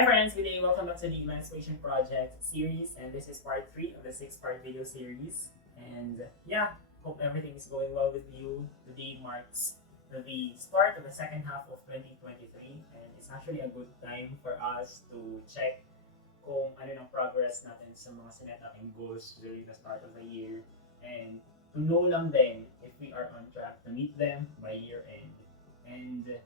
Hi friends, good day. Welcome back to the Emancipation Project series, and this is part 3 of the 6-part video series. And hope everything is going well with you. Today marks the start of the second half of 2023, and it's actually a good time for us to check kung ano ng progress natin sa mga sinet nating goals during the start of the year, and to know lang din if we are on track to meet them by year end. And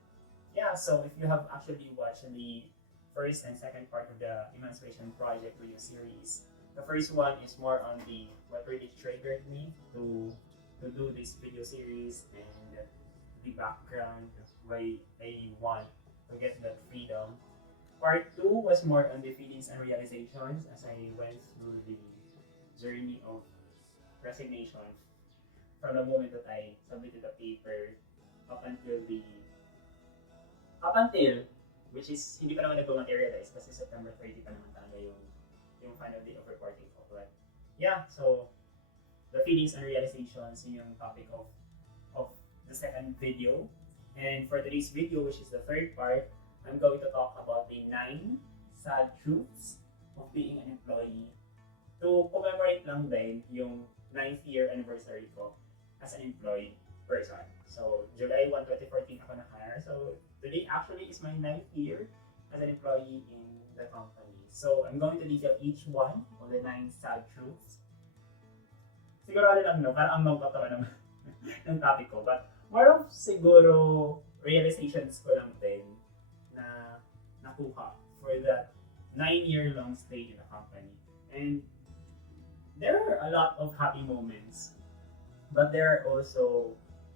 so if you have actually watched the first and second part of the Emancipation Project video series, the first one is more on the what really triggered me to do this video series and the background why I want to get that freedom. Part 2 was more on the feelings and realizations as I went through the journey of resignation from the moment that I submitted the paper up until which is hindi pa naman nag-materialize kasi September 30 pa naman talaga yung final day of reporting ko. But so the feelings and realizations yun yung topic of the second video. And for today's video, which is the third part, I'm going to talk about the 9 sad truths of being an employee to commemorate lang din yung 9th year anniversary ko as an employed person. So, July 1, 2014 ako na-hire. So, today actually is my 9th year as an employee in the company. So, I'm going to detail each one of the 9 sad truths. Siguro lang, parang ang magkatawa naman ng topic ko. But, more of siguro realizations ko lang din na nakuha for that 9-year-long stay in the company. And there are a lot of happy moments, but there are also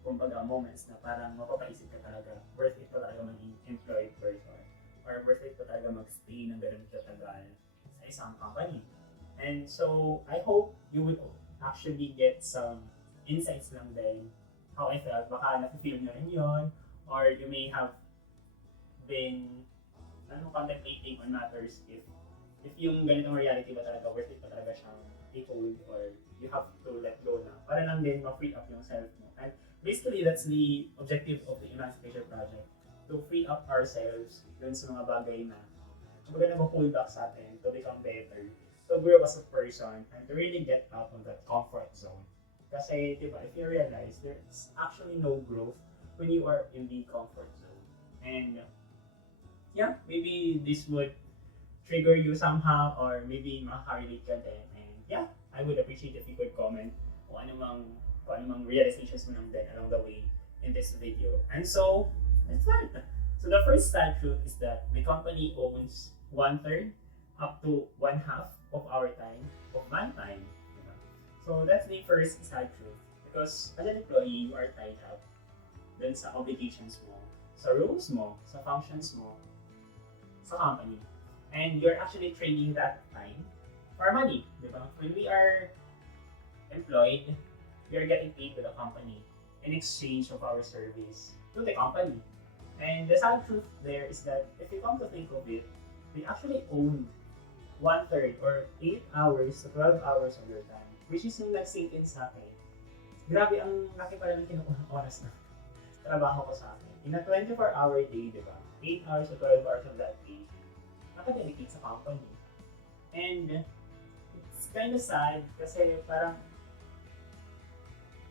kumbaga moments na parang mapapaisip ka talaga, worth it pa talaga maging employed person or worth it pa talaga mag-stay ng ganun katagal sa isang company. And so, I hope you would actually get some insights lang din how I felt. Baka nafe-feel nyo rin yun, or you may have been contemplating on matters if yung ganitong reality ba talaga worth it pa talaga siyang i-hold, or you have to let go na para lang din ma-free up yung self mo. And basically, that's the objective of the Emancipation Project, to free up ourselves dun sa mga bagay na kumbaga nag-hold back sa atin to become better, to grow as a person, and to really get out of that comfort zone. Kasi, diba, if you realize, there's actually no growth when you are in the comfort zone. And maybe this would trigger you somehow, or maybe makaka-relate ka din. And I would appreciate if you could comment kung anumang realizations mo lang din along the way in this video. And so, let's start. So the first sad truth is that the company owns 1/3 up to 1/2 of our time, of my time. So that's the first sad truth. Because as an employee, you are tied up dun sa obligations mo, sa rules mo, sa functions mo, sa company. And you're actually trading that time for money, di ba? When we are employed, we are getting paid to the company in exchange of our service to the company. And the sad truth there is that if you come to think of it, we actually own 1/3 or 8 hours to 12 hours of your time, which is yung nag-sink in sa akin. Grabe ang laki pala ng kinukuha ng oras na trabaho ko sa akin. In a 24-hour day, di ba? 8 hours to 12 hours of that day, nakadedicate sa company. And it's kind of sad kasi parang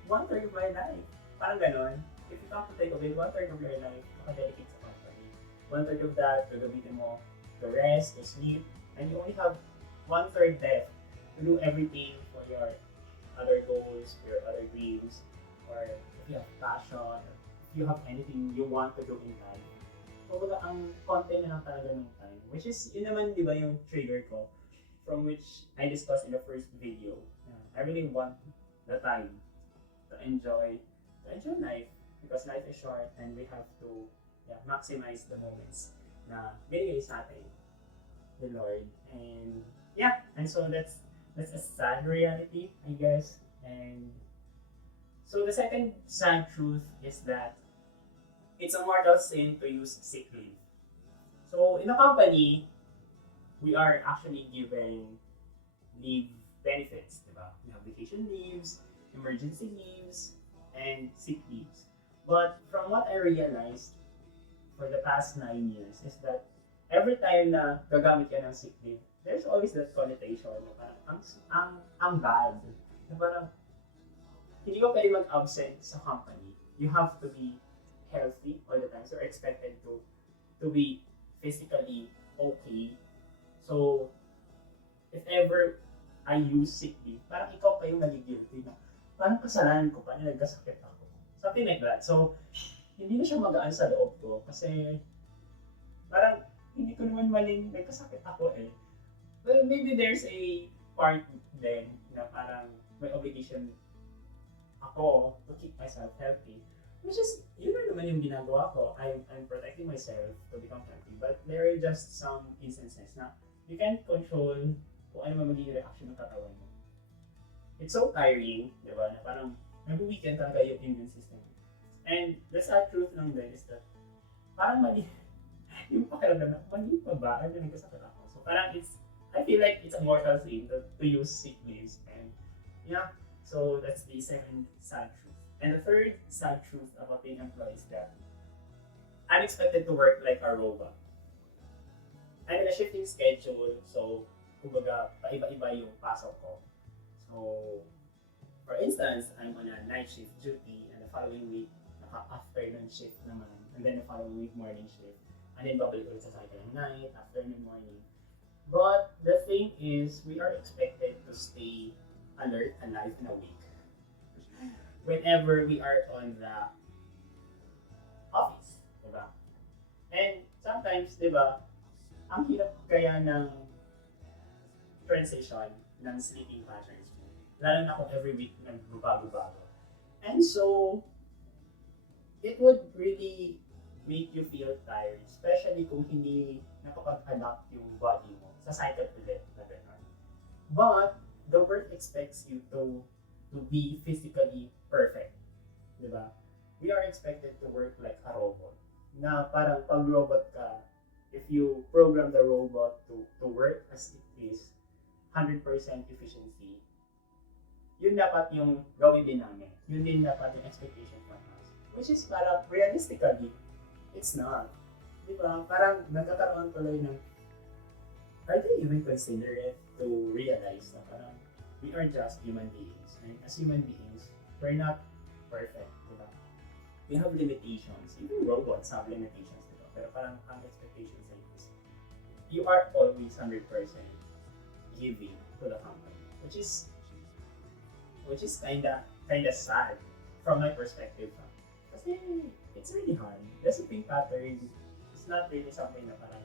1/3 of my life. Parang ganon. If you come to think of it, 1/3 of your life, nakadedicate sa company. 1/3 of that, gagamitin mo to rest, to sleep, and you only have 1/3 left to do everything for your other goals, for your other dreams, or if you have passion, or if you have anything you want to do in life. So, ang konti na lang talaga ng time, which is, yun naman, di ba, yung trigger ko, from which I discussed in the first video. I really want the time to enjoy life, because life is short and we have to maximize the moments na binigay sa atin the Lord. And so that's a sad reality, I guess. And so the second sad truth is that it's a mortal sin to use sick leave. So in a company, we are actually given leave benefits, diba? We have vacation leaves, emergency leaves, and sick leaves. But from what I realized for the past 9 years is that every time na gagamit ka ng sick leave, there's always that connotation na parang ang bad. Na parang hindi ko pwede mag-absent sa company. You have to be healthy all the time. So you're expected to be physically okay. So if ever I use sick leave, parang ikaw pa yung nagigilty na parang kasalanan ko pa na nagkasakit ako. Something like that. So hindi na siya magaan sa loob ko kasi parang hindi ko naman maling nagkasakit ako eh. Well, maybe there's a part then na parang may obligation ako to keep myself healthy. Which is, yun na naman yung ginagawa ko. I'm protecting myself to become healthy. But there are just some instances na you can't control kung ano man magiging reaction ng katawan mo. It's so tiring, di ba? Na parang nag-weekend talaga yung immune system. And the sad truth lang din is that parang mali yung pakiramdam na mali pa ba? Ano nagkasakit ako? So parang I feel like it's a mortal sin to use sick leaves. And yeah, so that's the second sad truth. And the third sad truth about being employed is that I'm expected to work like a robot. I'm in a shifting schedule, so kumbaga paiba-iba yung pasok ko. So, for instance, I'm on a night shift duty and the following week, naka-afternoon shift naman. And then the following week, morning shift. And then babalik ulit sa cycle ng night, afternoon, morning. But the thing is, we are expected to stay alert, alive, and awake whenever we are on the office, diba? And sometimes, diba, ang hirap kaya ng transition ng sleeping patterns mo. Lalo na kung every week nagbabago-bago. And so, it would really make you feel tired, especially kung hindi nakapag-adapt yung body mo sa cycle ulit na gano'n. But, the work expects you to be physically perfect. Diba? We are expected to work like a robot. Na parang pag robot ka, if you program the robot to work as it is, 100% efficiency, yun dapat yung gawin din namin. Yun din dapat yung expectation from us. Which is parang realistically, it's not. Diba? Parang nagkakaroon tuloy ng, are they even considerate to realize na parang we are just human beings. And as human beings, we're not perfect, diba? We have limitations. Even robots have limitations, diba? Pero parang ang expectations like this, you are always 100% giving to the company, which is kinda sad from my perspective. Kasi it's really hard. The sleeping pattern is not really something na parang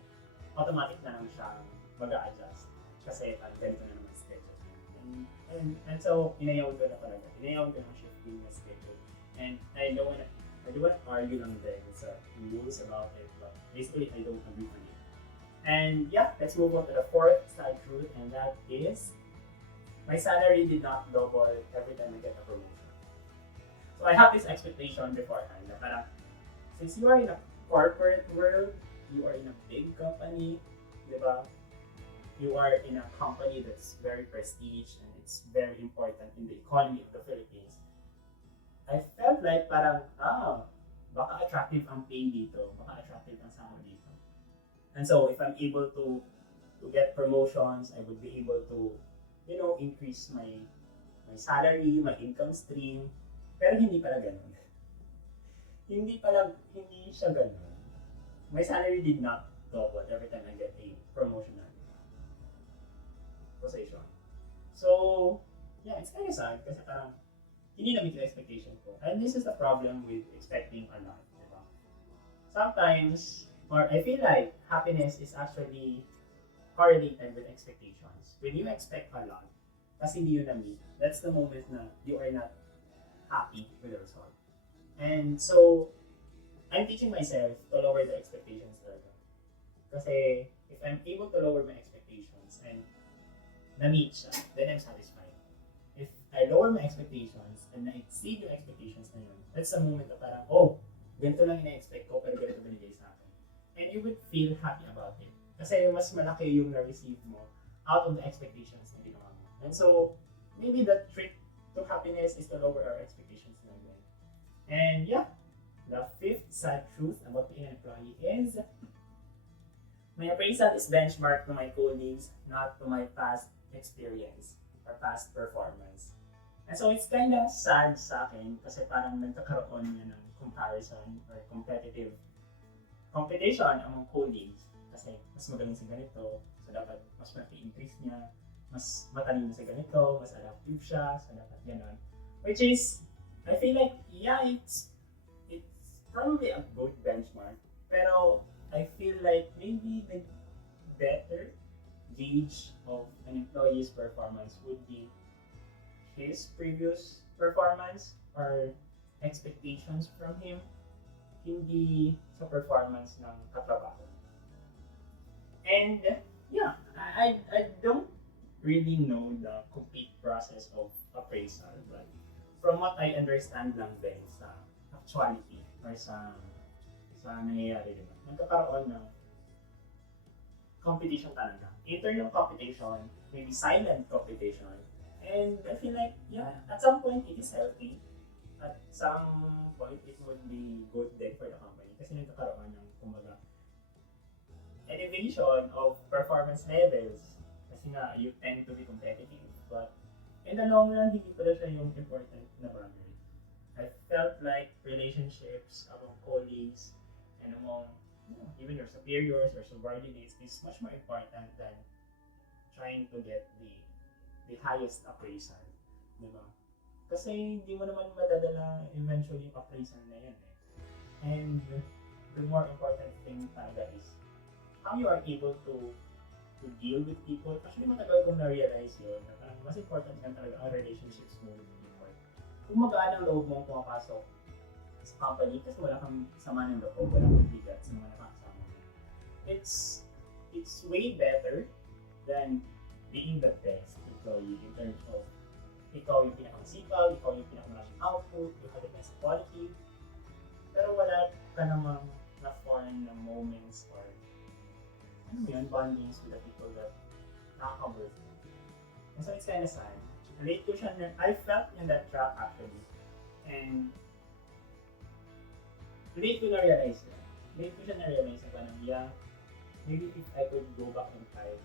automatic na lang siyang mag-a-adjust. Kasi ganito na naman schedule. And so, inayawin ko na talaga. Inayawin ko ng shifting na schedule. And I don't want to argue lang din sa rules about it, but basically I don't agree on it. And yeah, let's move on to the fourth sad truth, and that is my salary did not double every time I get a promotion. So I have this expectation beforehand na parang, since you are in a corporate world, you are in a big company, di ba? You are in a company that's very prestige and it's very important in the economy of the Philippines. I felt like parang, baka attractive ang pay dito, baka attractive ang sahod dito. And so if I'm able to get promotions, I would be able to, increase my salary, my income stream. Pero hindi pala ganun. hindi siya ganun. My salary did not double every time I get a promotion position. So, yeah, it's kind of sad kasi parang hindi na meet the expectation ko. And this is the problem with expecting a lot, diba? Sometimes, or I feel like happiness is actually correlated with expectations. When you expect a lot, kasi hindi yun na-meet, that's the moment na you are not happy with the result. And so, I'm teaching myself to lower the expectations talaga. Kasi if I'm able to lower my expectations and na-meet siya, then I'm satisfied. If I lower my expectations and na-exceed yung expectations na yun, that's the moment na parang, ganito lang ina-expect ko, pero ganito binigay sa akin. And you would feel happy about it. Kasi mas malaki yung na-receive mo out of the expectations na ginawa mo. And so, maybe the trick to happiness is to lower our expectations na yun. And yeah, the fifth sad truth about being an employee is My appraisal is benchmarked to my colleagues, not to my past experience or past performance. And so it's kind of sad sa akin kasi parang nagkakaroon nga ng comparison or competitive competition among colleagues. Kasi mas magaling sa ganito, so dapat mas mati-increase niya, mas matalino sa ganito, mas adaptive siya, so dapat gano'n. Which is, I feel like, yeah, it's probably a good benchmark. Pero I feel like maybe the better gauge of an employee's performance would be his previous performance or expectations from him, hindi sa performance ng katrabaho. And yeah, I don't really know the complete process of appraisal, but from what I understand lang din sa actuality or sa nangyayari, diba? Nagkakaroon ng competition talaga. Internal competition, maybe silent competition. And I feel like, yeah, at some point it is healthy. At some point it would be good then for the company kasi nagkakaroon ng, kumbaga, elevation of performance levels. Kasi nga, you tend to be competitive. But in the long run, hindi pala siya yung important na bagay. I felt like relationships among colleagues and among even your superiors or subordinates is much more important than trying to get the highest appraisal. Diba? Kasi hindi mo naman madadala eventually yung appraisal na yan eh. And the more important thing talaga is how you are able to deal with people. Actually, matagal kong na-realize yun na parang mas important yan talaga ang relationships mo with people. Kung magaan ang loob mong pumapasok sa company kasi wala kang sama ng loob, wala kang bigat sa mga nakakasama mo. It's way better than being the best employee in terms of ikaw yung pinakamasipag, ikaw yung pinakamaraming output, you have the best quality, pero wala ka namang na-form na moments or bondings with the people that nakaka-work. And so it's kind of sad. Late ko siya I felt in that trap actually. And late ko na-realize na. Late ko siya na-realize na parang, yeah, maybe if I could go back in time,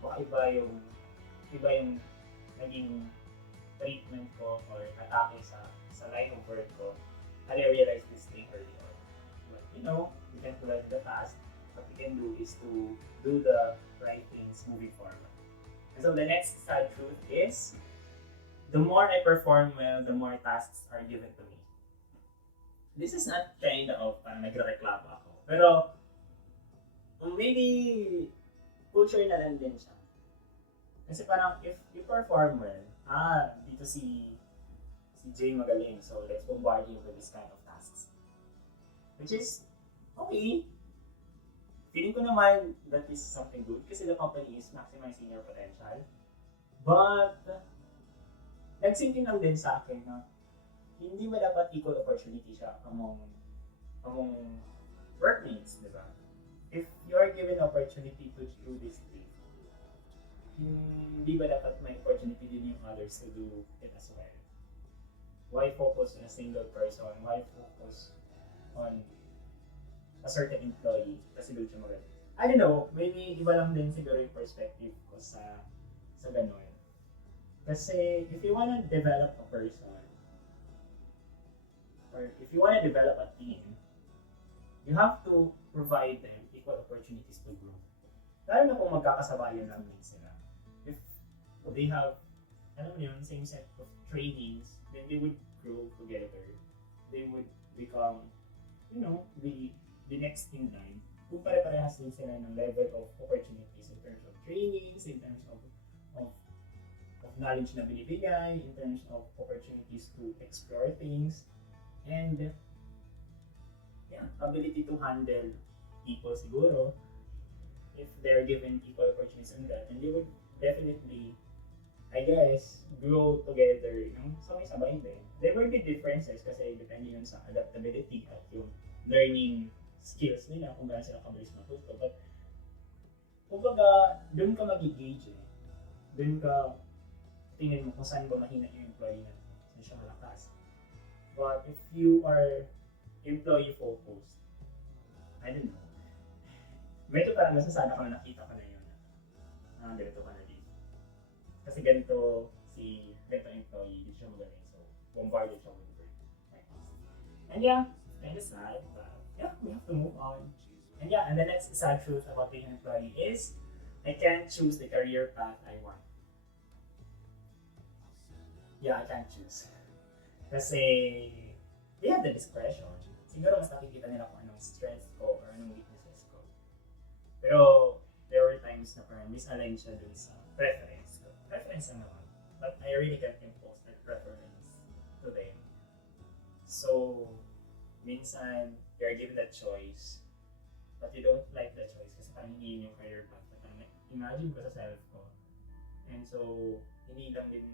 baka iba yung naging treatment ko or atake sa line of work ko. I realized this thing early on. But we can't dwell in the past. What we can do is to do the right things moving forward. And so the next sad truth is, the more I perform well, the more tasks are given to me. This is not kind of nagre-reklamo ako. Pero, maybe, culture na lang din siya. Kasi parang, if you perform well, dito si Jay magaling, so let's bombard him with this kind of tasks. Which is, okay. Feeling ko naman that is something good kasi the company is maximizing your potential. But, nagsinking lang din sa akin na hindi ba dapat equal opportunity siya among workmates, di ba? If you are given opportunity to do this thing, hindi ba dapat may opportunity din yung others to do it as well? Why focus on a single person? Why focus on a certain employee kasi doon siya magaling? I don't know, maybe iba lang din siguro yung perspective ko sa ganun. Kasi if you wanna develop a person, or if you wanna develop a team, you have to provide them equal opportunities to grow. Lalo na kung magkakasabayan lang din sila. If they have, same set of trainings, then they would grow together. They would become, the next in line. Kung pare-parehas din sila ng level of opportunities in terms of trainings, in terms of knowledge na binibigay, in terms of opportunities to explore things, and ability to handle people siguro, if they're given equal opportunities in that, and they would definitely, I guess, grow together, sabay-sabay din. There will be differences kasi depending on sa adaptability at yung learning skills nila kung gaano sila kabilis matuto. But, kumbaga, doon ka mag-gauge eh. Doon ka tingnan mo kung saan ba mahina yung employee na saan siya malakas. But if you are employee focused, I don't know. medyo parang nasasana ko na nakita ko na yun. Ganito ka na dito. Kasi ganito employee, dito siya magaling. So, bombarded siya with work. Like this. And yeah, kind of sad, but yeah, we have to move on. And yeah, and the next sad truth about being an employee is I can't choose the career path I want. Yeah, I can't choose. Kasi they have the discretion. Siguro mas nakikita nila kung anong strengths ko or anong weaknesses ko. Pero there were times na parang misalign siya dun sa preference ko. Preference lang naman. But I really can't impose that preference to them. So, minsan, you're given that choice, but you don't like the choice kasi parang hindi yun yung career path. Parang imagine ko sa self ko. And so, hindi ka rin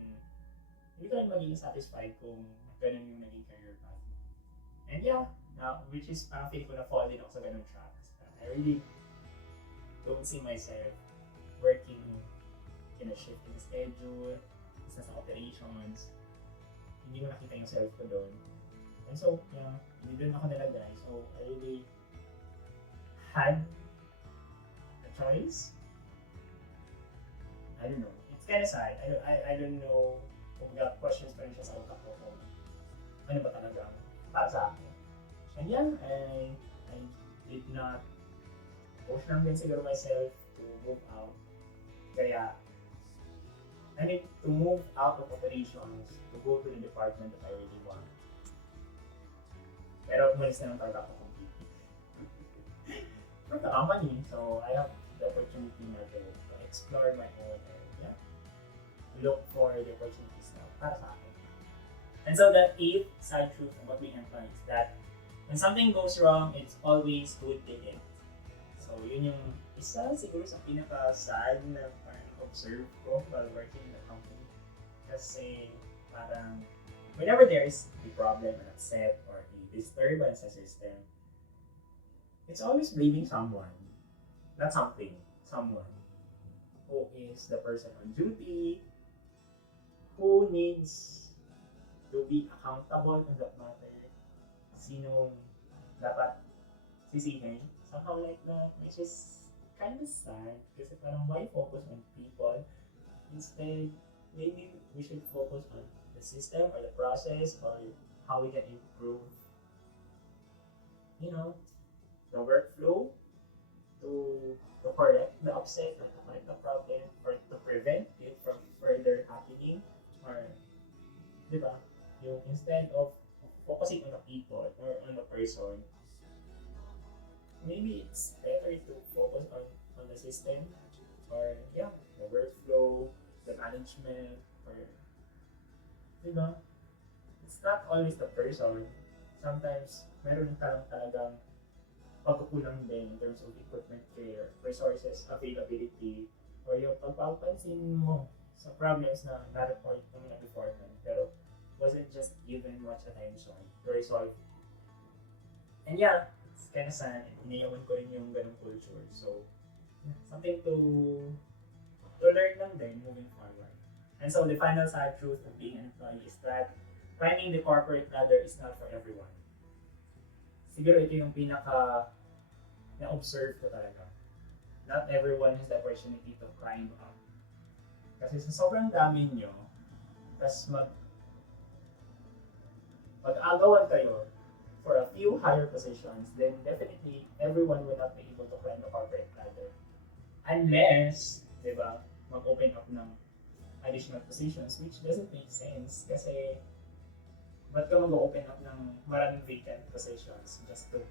magiging satisfied kung ganun yung naging career path. And yeah, which is parang feel ko na fall din ako sa ganun track. I really don't see myself working in a shifting schedule, isa sa operations. Hindi ko nakita yung self ko doon. And so, yeah, hindi doon ako nalagay. So, I really had a choice. I don't know. It's kind of sad. I don't know kung questions pa rin siya sa utak ko kung ano ba talaga para sa akin. And yeah, I did not push lang din siguro myself to move out. Kaya, to move out of operations, to go to the department that I really want. Pero umalis na lang talaga ako completely. From the company, so I have the opportunity na to explore my own and look for the opportunities na para sa akin. And so the 8th sad truth about being employed is that when something goes wrong, it's always good in it. So yun yung isa siguro sa pinaka-sad na parang observe ko while working in the company. Kasi parang whenever there is a problem, an upset, or a disturbance sa system, it's always blaming someone. Not something, someone. Who is the person on duty, who needs to be accountable on that matter, sino dapat sisihin, somehow like that, which is kind of sad kasi parang why focus on people, instead maybe we should focus on the system or the process or how we can improve the workflow to correct the upset or to correct the problem or to prevent it from further happening. Or, di ba, yung instead of focusing on the people or on the person, maybe it's better to focus on the system or, the workflow, the management, or, di ba, it's not always the person. Sometimes, meron ka lang talagang pagkukulang din in terms of equipment care, resources, availability, or yung pagpapansin mo sa problems na na-report ng department pero wasn't just given much attention to resolve. And yeah, it's kind of sad. Iniyawan ko rin yung ganung culture. So, something to learn lang din moving forward. And so, the final sad truth of being an employee is that climbing the corporate ladder is not for everyone. Siguro ito yung pinaka na-observe ko talaga. Not everyone has the opportunity to climb up. Kasi sa sobrang dami nyo, tas mag-agawan kayo for a few higher positions, then definitely everyone will not be able to climb the corporate ladder. Unless, di ba, mag-open up ng additional positions, which doesn't make sense kasi ba't ka mag-open up ng maraming vacant positions just to,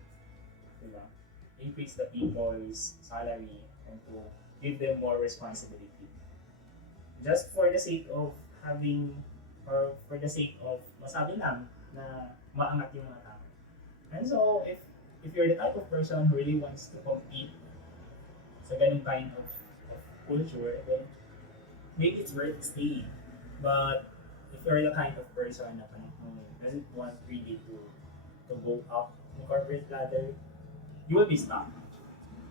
increase the people's salary and to give them more responsibility? Just for the sake of having, or for the sake of masabi lang na maangat yung mga tao. And so, if you're the type of person who really wants to compete sa ganung kind of culture, then maybe it's worth staying. But if you're the kind of person na doesn't want really to go up the corporate ladder, you will be stuck.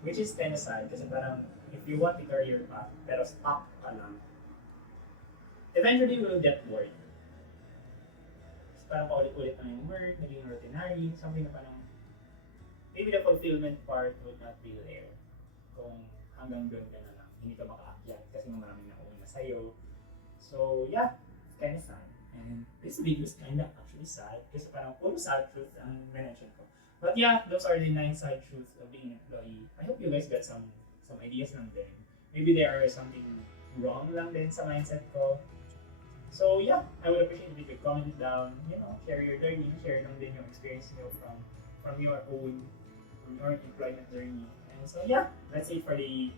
Which is kind of sad kasi parang if you want a career path pero stuck ka lang, eventually you will get bored. Kasi parang paulit-ulit na yung work, naging routinary, something na parang maybe the fulfillment part would not be there. kung hanggang doon ka na lang, hindi ka makaakyat kasi maraming nauna sa'yo. So yeah, it's kind of sad. And this video is kind of actually sad kasi parang puro sad truth ang mention ko. But yeah, those are the 9 sad truths of being an employee. I hope you guys got some ideas lang din. Maybe there are something wrong lang din sa mindset ko. So yeah, I would appreciate if you could comment down, share your learning, share lang din yung experience nyo from your employment journey. And so yeah, that's it for the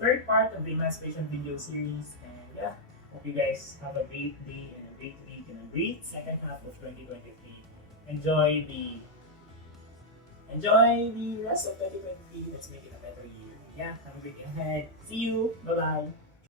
third part of the Emancipation video series. And yeah, hope you guys have a great day and a great week and a great second half of 2023. Enjoy the rest of 2023. Let's make it a better year. Yeah, have a great day ahead. See you. Bye-bye.